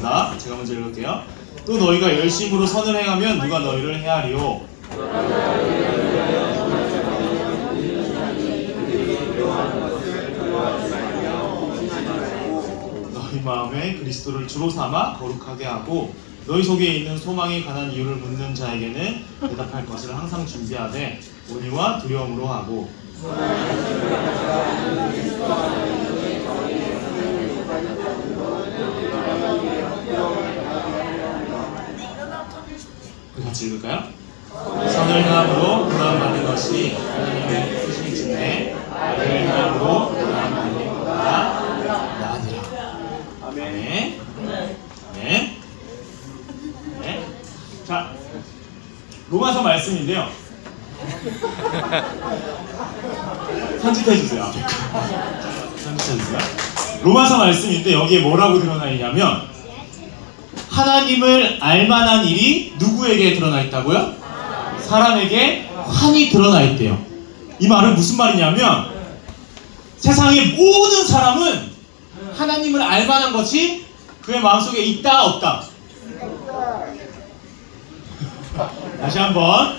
읽겠습니다. 제가 먼저 읽을게요. 또 너희가 열심으로 선을 행하면 누가 너희를 헤아리요. 너희 마음에 그리스도를 주로 삼아 거룩하게 하고 너희 속에 있는 소망에 관한 이유를 묻는 자에게는 대답할 것을 항상 준비하되 온유와 두려움으로 하고 같이 읽을까요? 선을 행함으로 고난받는 것이 하나님의 뜻이신데 악을 행함으로 고난받는 것보다 나으니라. 아멘. 아멘. 네. 자, 로마서 말씀인데요. 편집해주세요. 편집해주세요. 로마서 말씀인데 여기에 뭐라고 드러나 있냐면 하나님을 알만한 일이 누구에게 드러나 있다고요? 사람에게 환히 드러나 있대요. 이 말은 무슨 말이냐면 세상의 모든 사람은 하나님을 알만한 것이 그의 마음속에 있다 없다? 다시 한번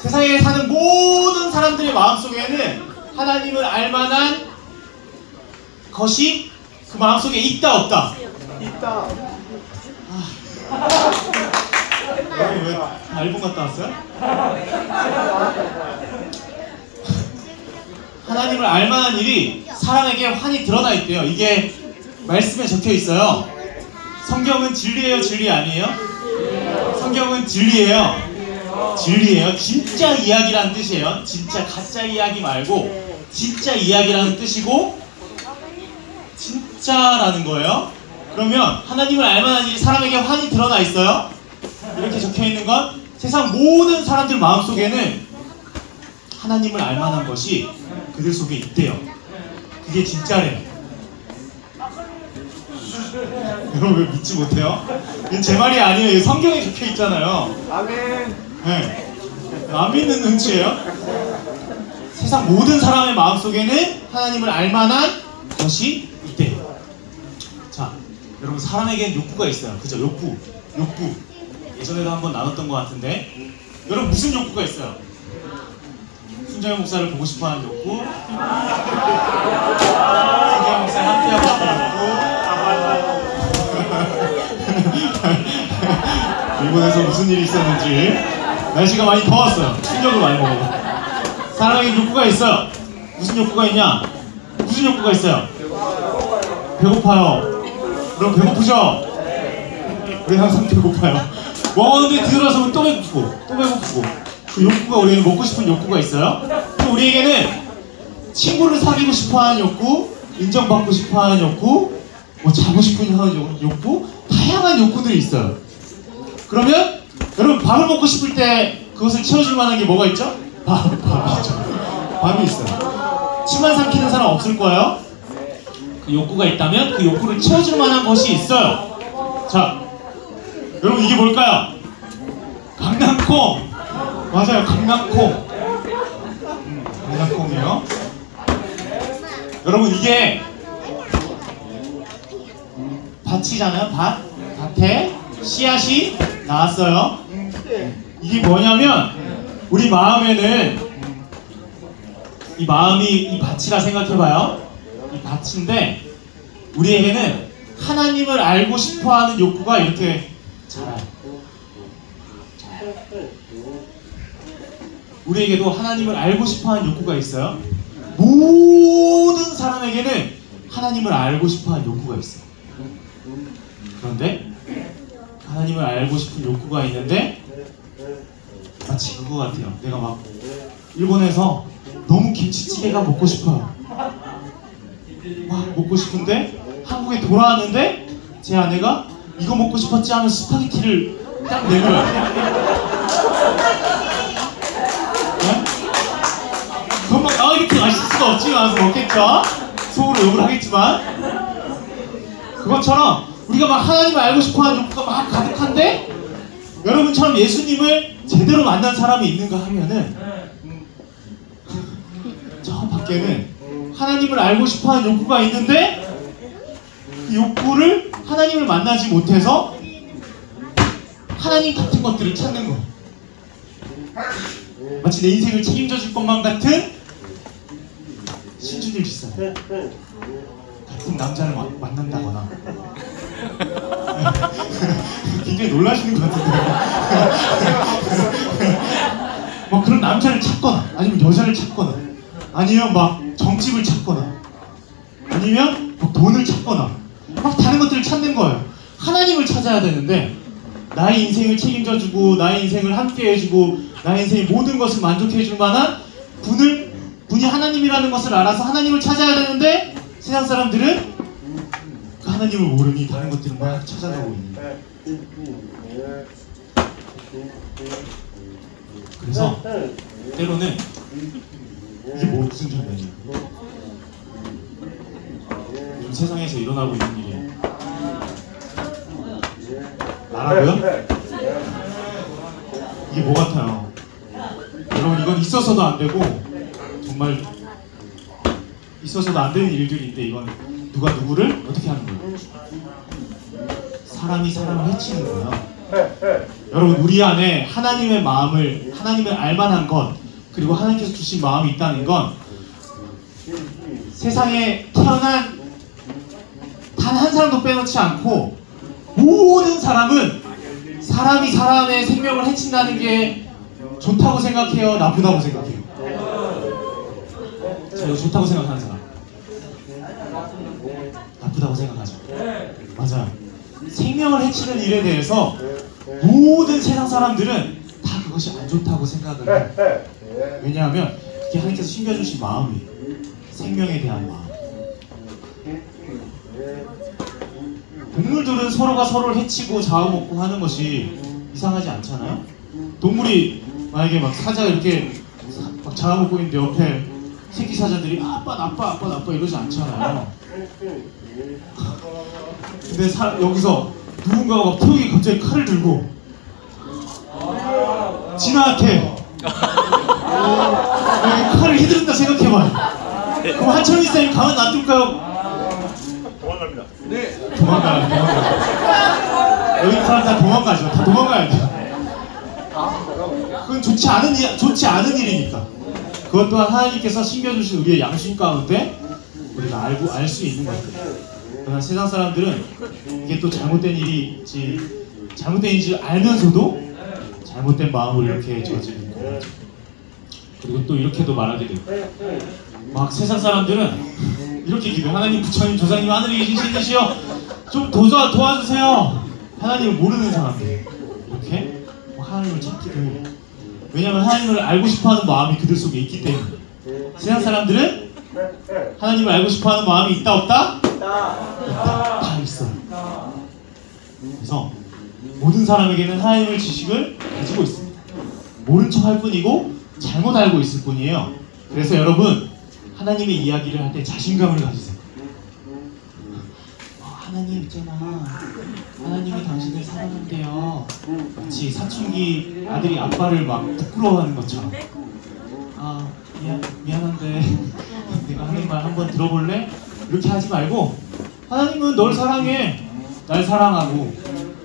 세상에 사는 모든 사람들의 마음속에는 하나님을 알만한 것이 그 마음속에 있다 없다? 있다. 왜 앨범 갔다 왔어요? 하나님을 알만한 일이 사람에게 환히 드러나 있대요. 이게 말씀에 적혀 있어요. 성경은 진리예요, 진리 아니에요? 성경은 진리예요. 진리예요. 진짜 이야기라는 뜻이에요. 진짜 가짜 이야기 말고 진짜 이야기라는 뜻이고 진짜라는 거예요. 그러면 하나님을 알만한 일이 사람에게 환히 드러나 있어요. 이렇게 적혀 있는 건 세상 모든 사람들 마음속에는 하나님을 알만한 것이 그들 속에 있대요. 그게 진짜래요. 여러분 왜 믿지 못해요? 이건 제 말이 아니에요. 성경에 적혀 있잖아요. 아멘. 네. 안 믿는 눈치예요. 세상 모든 사람의 마음속에는 하나님을 알만한 것이 있대요. 자, 여러분 사람에게는 욕구가 있어요. 그죠? 욕구. 예전에도 한번 나눴던 것 같은데 여러분 무슨 욕구가 있어요? 순자영 목사를 보고 싶어하는 욕구, 순자영 목사 함께하고 싶은 욕구. 일본에서 무슨 일이 있었는지 날씨가 많이 더웠어요. 충격을 많이 먹어요. 사람에게 욕구가 있어요. 무슨 욕구가 있냐? 무슨 욕구가 있어요? 배고파요. 그럼 배고프죠? 우리 항상 배고파요. 먹었는데 들어서면 또 배고프고 그 욕구가 우리는 먹고 싶은 욕구가 있어요. 또 우리에게는 친구를 사귀고 싶어하는 욕구, 인정받고 싶어하는 욕구, 뭐 자고 싶은 욕구, 다양한 욕구들이 있어요. 그러면 여러분 밥을 먹고 싶을 때 그것을 채워줄 만한 게 뭐가 있죠? 밥이죠. 밥이 있어요. 침만 삼키는 사람 없을 거예요. 그 욕구가 있다면 그 욕구를 채워줄 만한 것이 있어요. 자, 여러분 이게 뭘까요? 강낭콩. 맞아요, 강낭콩. 강낭콩이에요. 여러분 이게 밭이잖아요. 밭에 씨앗이 나왔어요. 이게 뭐냐면 우리 마음에는 이 마음이 이 밭이라 생각해봐요. 이 밭인데 우리에게는 하나님을 알고 싶어하는 욕구가 이렇게 자라요. 우리에게도 하나님을 알고 싶어하는 욕구가 있어요. 모든 사람에게는 하나님을 알고 싶어하는 욕구가 있어요. 그런데 하나님을 알고 싶은 욕구가 있는데 마치 그거 같아요. 내가 막 일본에서 너무 김치찌개가 먹고 싶어요. 막 먹고 싶은데 한국에 돌아왔는데 제 아내가 이거 먹고 싶었지 하면 스파게티를 딱 내밀어요. 네? 그럼 막 이렇게 맛있을 수가 없지 하면서 먹겠죠? 속으로 욕을 하겠지만 그것처럼 우리가 막 하나님을 알고 싶어하는 욕구가 막 가득한데 여러분처럼 예수님을 제대로 만난 사람이 있는가 하면은 저 밖에는 하나님을 알고 싶어하는 욕구가 있는데 그 그 욕구를 하나님을 만나지 못해서 하나님 같은 것들을 찾는 거예요. 마치 내 인생을 책임져 줄 것만 같은 신주들 짓어요. 같은 남자를 만난다거나 굉장히 놀라시는 것 같은데요. 막 그런 남자를 찾거나 아니면 여자를 찾거나 아니면 막 정집을 찾거나 아니면 막 돈을 찾거나 막 다른 것들을 찾는 거예요. 하나님을 찾아야 되는데 나의 인생을 책임져주고 나의 인생을 함께 해주고 나의 인생의 모든 것을 만족해줄 만한 분이 하나님이라는 것을 알아서 하나님을 찾아야 되는데 세상 사람들은 그 하나님을 모르니 다른 것들을 막 찾아가고 있는 거예요. 그래서 때로는 이게 무슨 장면이에요? 요즘 세상에서 일어나고 있는 일이에요. 나라고요? 이게 뭐 같아요? 여러분 이건 있어서도 안 되고 정말 있어서도 안 되는 일들인데 이건 누가 누구를 어떻게 하는 거예요? 사람이 사람을 해치는 거예요. 여러분 우리 안에 하나님의 마음을 하나님을 알만한 것 그리고 하나님께서 주신 마음이 있다는 건 세상에 태어난 단 한 사람도 빼놓지 않고 모든 사람은 사람이 사람의 생명을 해친다는 게 좋다고 생각해요? 나쁘다고 생각해요? 제가 좋다고 생각하는 사람 나쁘다고 생각하죠. 맞아요. 생명을 해치는 일에 대해서 모든 세상 사람들은 다 그것이 안 좋다고 생각을 해요. 왜냐하면 그게 하나님께서 심겨주신 마음이 생명에 대한 마음. 동물들은 서로가 서로를 해치고 잡아먹고 하는 것이 이상하지 않잖아요? 동물이 만약에 막 사자가 이렇게 막 잡아먹고 있는데 옆에 새끼 사자들이 아빠 나빠 이러지 않잖아요. 근데 여기서 누군가가 막 태우기 갑자기 칼을 들고 진아한테 칼을 휘두른다 생각해봐요. 그럼 한철민 쌤이 가만 놔둘까요? 도망갑니다. 네. 도망가요. 여기 사람 다 도망가죠. 다 도망가야 돼요. 그건 좋지 않은 일이니까. 그것 또한 하나님께서 심겨주신 우리의 양심 가운데 우리가 알 수 있는 것들. 그러나 세상 사람들은 이게 또 잘못된 일이지 잘못된 일인지 알면서도 잘못된 마음으로 이렇게 저지르는 거죠. 그리고 또 이렇게도 말하게 돼요. 막 세상 사람들은 이렇게 기도해요. 하나님, 부처님, 조상님, 하늘에 계신 신이시여 좀 도와주세요. 하나님을 모르는 사람들 이렇게 하나님을 찾기도 해요. 왜냐하면 하나님을 알고 싶어하는 마음이 그들 속에 있기 때문에. 세상 사람들은 하나님을 알고 싶어하는 마음이 있다 없다? 있다. 다 있어요. 그래서 모든 사람에게는 하나님의 지식을 가지고 있습니다. 모른 척 할 뿐이고 잘못 알고 있을 뿐이에요. 그래서 여러분 하나님의 이야기를 할 때 자신감을 가지세요. 하나님 있잖아. 하나님이 당신을 사랑한대요. 마치 사춘기 아들이 아빠를 막 부끄러워하는 것처럼. 아 미안한데 내가 하는 말 한번 들어볼래? 이렇게 하지 말고 하나님은 널 사랑해. 날 사랑하고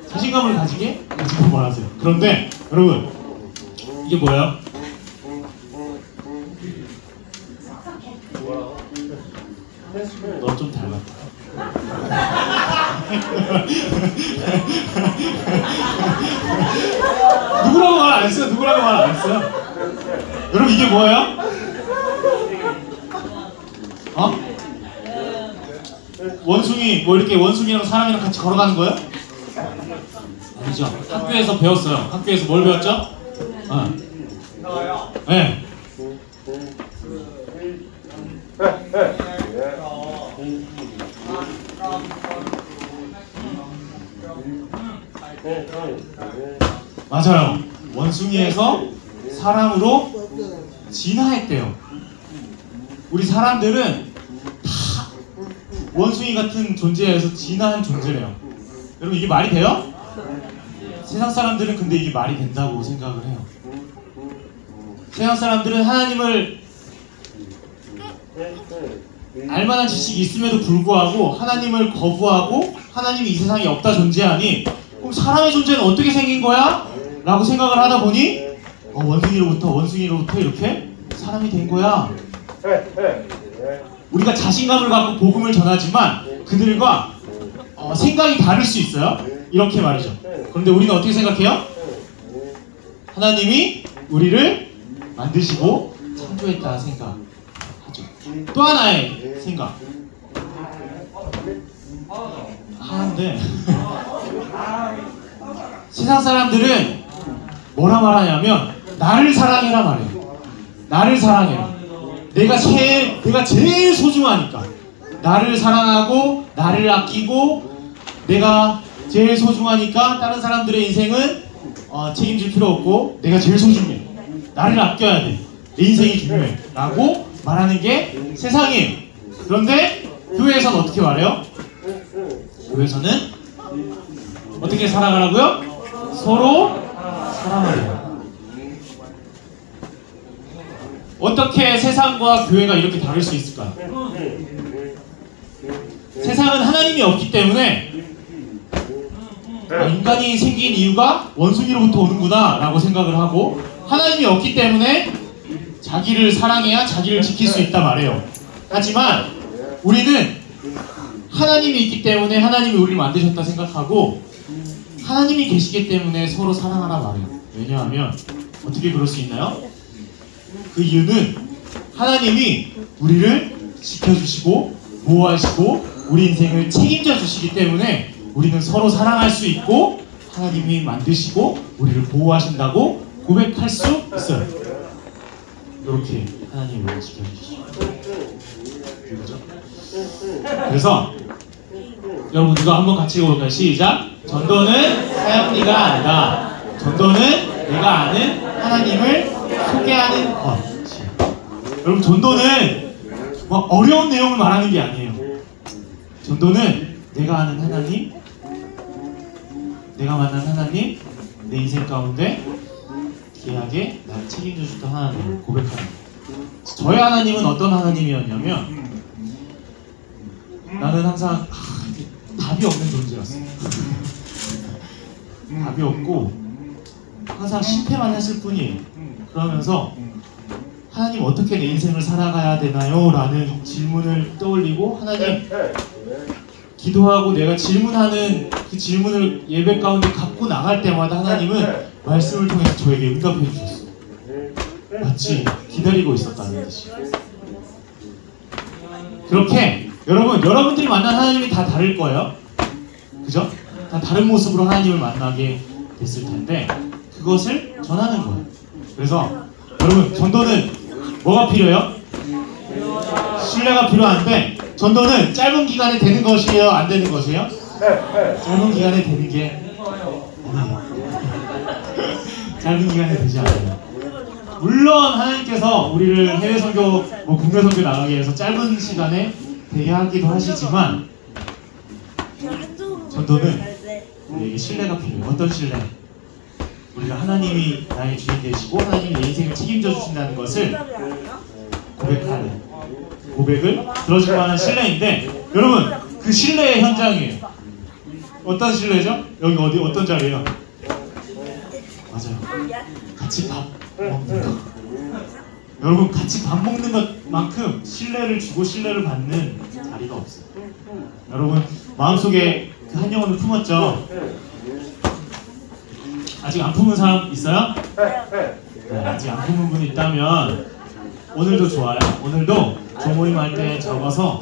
자신감을 가지고 말하세요. 그런데 여러분 이게 뭐예요? 너 좀 닮았다. 누구라고 말 안 했어요? 누구라고 말 안 했어요? 여러분 이게 뭐예요? 어? 원숭이 뭐 이렇게 원숭이랑 사람이랑 같이 걸어가는 거예요? 아니죠. 학교에서 배웠어요. 학교에서 뭘 배웠죠? 네. 맞아요. 원숭이에서 사람으로 진화했대요. 우리 사람들은 다 원숭이 같은 존재에서 진화한 존재래요. 여러분 이게 말이 돼요? 세상 사람들은 근데 이게 말이 된다고 생각을 해요. 세상 사람들은 하나님을 알만한 지식이 있음에도 불구하고 하나님을 거부하고 하나님이 이 세상에 없다 존재하니 그럼 사람의 존재는 어떻게 생긴 거야? 라고 생각을 하다 보니 원숭이로부터 이렇게 사람이 된 거야. 우리가 자신감을 갖고 복음을 전하지만 그들과 생각이 다를 수 있어요. 이렇게 말이죠. 그런데 우리는 어떻게 생각해요? 하나님이 우리를 만드시고 창조했다 생각하죠. 또 하나의 생각 하는데 세상 사람들은 뭐라 말하냐면 나를 사랑해라 말해요. 나를 사랑해라. 내가 제일 소중하니까 나를 사랑하고 나를 아끼고 내가 제일 소중하니까 다른 사람들의 인생은 책임질 필요 없고 내가 제일 소중해. 나를 아껴야 돼. 내 인생이 중요해. 라고 말하는 게 세상이에요. 그런데 교회에서는 어떻게 말해요? 교회에서는 어떻게 살아가라고요? 서로 사랑하래요. 어떻게 세상과 교회가 이렇게 다를 수 있을까요? 세상은 하나님이 없기 때문에 인간이 생긴 이유가 원숭이로부터 오는구나 라고 생각을 하고 하나님이 없기 때문에 자기를 사랑해야 자기를 지킬 수 있다 말해요. 하지만 우리는 하나님이 있기 때문에 하나님이 우리를 만드셨다 생각하고 하나님이 계시기 때문에 서로 사랑하라 말해요. 왜냐하면 어떻게 그럴 수 있나요? 그 이유는 하나님이 우리를 지켜주시고 보호하시고 우리 인생을 책임져 주시기 때문에 우리는 서로 사랑할 수 있고 하나님이 만드시고 우리를 보호하신다고 고백할 수 있어요. 이렇게 하나님이 우리를 지켜주시죠. 그래서 여러분 누가 한번 같이 읽어볼까요? 시작! 전도는 사역리가 아니다. 전도는 내가 아는 하나님을 소개하는 것. 여러분 전도는 막 어려운 내용을 말하는 게 아니에요. 전도는 내가 아는 하나님, 내가 만난 하나님, 내 인생 가운데 귀하게 나를 책임져 주셨던 하나님을 고백하는 거예요. 저의 하나님은 어떤 하나님이었냐면 나는 항상 답이 없는 존재였어요. 답이 없고 항상 실패만 했을 뿐이에요. 그러면서 하나님 어떻게 내 인생을 살아가야 되나요? 라는 질문을 떠올리고 하나님 기도하고 내가 질문하는 그 질문을 예배 가운데 갖고 나갈 때마다 하나님은 말씀을 통해서 저에게 응답해 주셨어요. 마치 기다리고 있었다는 듯이. 그렇게 여러분들이 만난 하나님이 다 다를 거예요. 그죠? 다 다른 모습으로 하나님을 만나게 됐을 텐데 그것을 전하는 거예요. 그래서 여러분 전도는 뭐가 필요해요? 신뢰가 필요한데 전도는 짧은 기간에 되는 것이에요? 안 되는 것이에요? 짧은 기간에 되는 게 아니에요. 짧은 기간에 되지 않아요. 물론 하나님께서 우리를 해외 선교, 국내 선교 나가게 해서 짧은 시간에 되게 하기도 하시지만 전도는 우리에게 신뢰가 필요해요. 어떤 신뢰? 우리가 하나님이 나의 주인 되시고 하나님이 내 인생을 책임져 주신다는 것을 고백하는 고백을 들어줄 만한 신뢰인데 여러분 그 신뢰의 현장이에요. 어떤 신뢰죠? 여기 어떤 자리예요? 맞아요. 같이 밥 먹는 것. 여러분 같이 밥 먹는 것만큼 신뢰를 주고 신뢰를 받는 자리가 없어요. 여러분 마음속에 그 한 영혼을 품었죠? 아직 안 품은 사람 있어요? 네, 아직 안 품은 분 있다면 오늘도 좋아요. 오늘도 조모임 할 때 적어서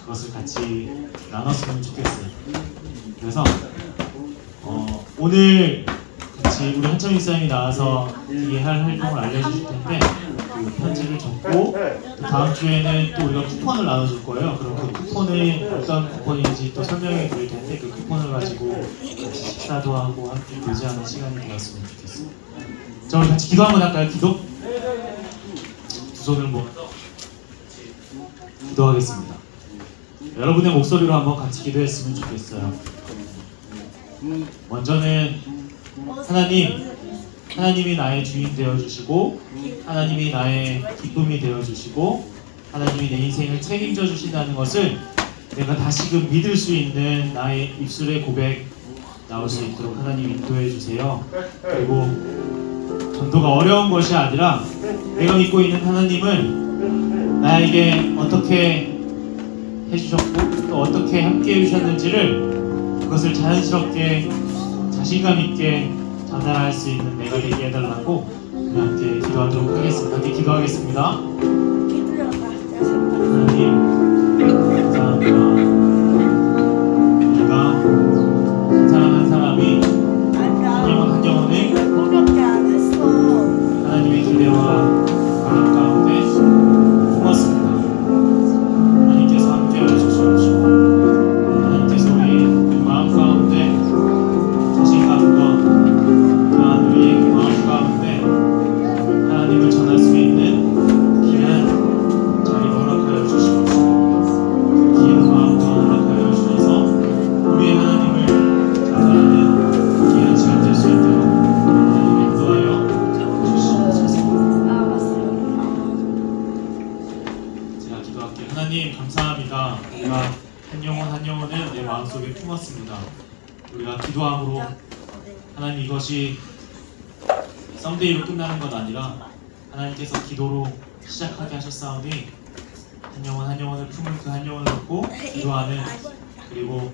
그것을 같이 나눴으면 좋겠어요. 그래서 오늘 같이 우리 한참 목사님이 나와서 이게 할 활동을 알려주실 텐데 그 편지를 적고 또 다음 주에는 또 우리가 쿠폰을 나눠줄 거예요. 그럼 그 쿠폰이 어떤 쿠폰인지 또 설명해 드릴 텐데 그 쿠폰을 가지고 같이 식사도 하고 함께 교제하는 시간이 되었으면 좋겠어요. 자 우리 같이 기도 한번 할까요? 기도? 두 손을 모아서 기도하겠습니다. 여러분의 목소리로 한번 같이 기도했으면 좋겠어요. 먼저는 하나님이 나의 주인 되어주시고 하나님이 나의 기쁨이 되어주시고 하나님이 내 인생을 책임져 주신다는 것을 내가 다시금 믿을 수 있는 나의 입술의 고백 나올 수 있도록 하나님 인도해 주세요. 그리고 전도가 어려운 것이 아니라 내가 믿고 있는 하나님을 나에게 어떻게 해주셨고 또 어떻게 함께 해주셨는지를 그것을 자연스럽게 자신감 있게 전달할 수 있는 내가 되게 해달라고 우리 함께 기도하도록 하겠습니다. 함께 기도하겠습니다. 하나님 감사합니다. 우리가 한 사람 한 사람이 영혼 한 영혼을 하나님의 기대와 바람 가운데 품었습니다. 하나님께서 함께하여 주시옵시고 하나님께서 우리 마음 가운데 자신감과 또한 우리의 마음 가운데 하나님을 전할 수 있는 귀한 자리를 허락하여 주시옵시고 귀한 마음과 허락하여 주셔서 우리의 하나님을 전하는 귀한 시간 될 수 있도록 하나님 인도하여 주시옵소서. 제가 기도할게요. 하나님 감사합니다. 우리가 한 영혼 한 영혼을 내 마음속에 품었습니다. 우리가 기도함으로 하나님 이것이 썸데이로 끝나는 것 아니라 하나님께서 기도로 시작하게 하셨사오니 한 영혼 한 영혼을 품은 그 한 영혼을 놓고 기도하는 그리고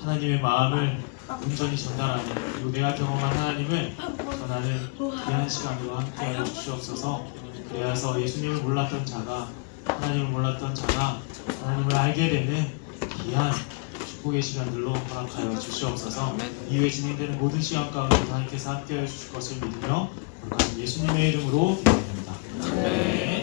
하나님의 마음을 온전히 전달하는 그리고 내가 경험한 하나님을 전하는 귀한 시간으로 함께하여 주시옵소서. 그래서 예수님을 몰랐던 자가 하나님을 몰랐던 자가 하나님을 알게 되는 귀한 축복의 시간들로 허락하여 주시옵소서. 이후에 진행되는 모든 시간 가운데 하나님께서 함께해 주실 것을 믿으며 거룩한 예수님의 이름으로 기도합니다. 아멘.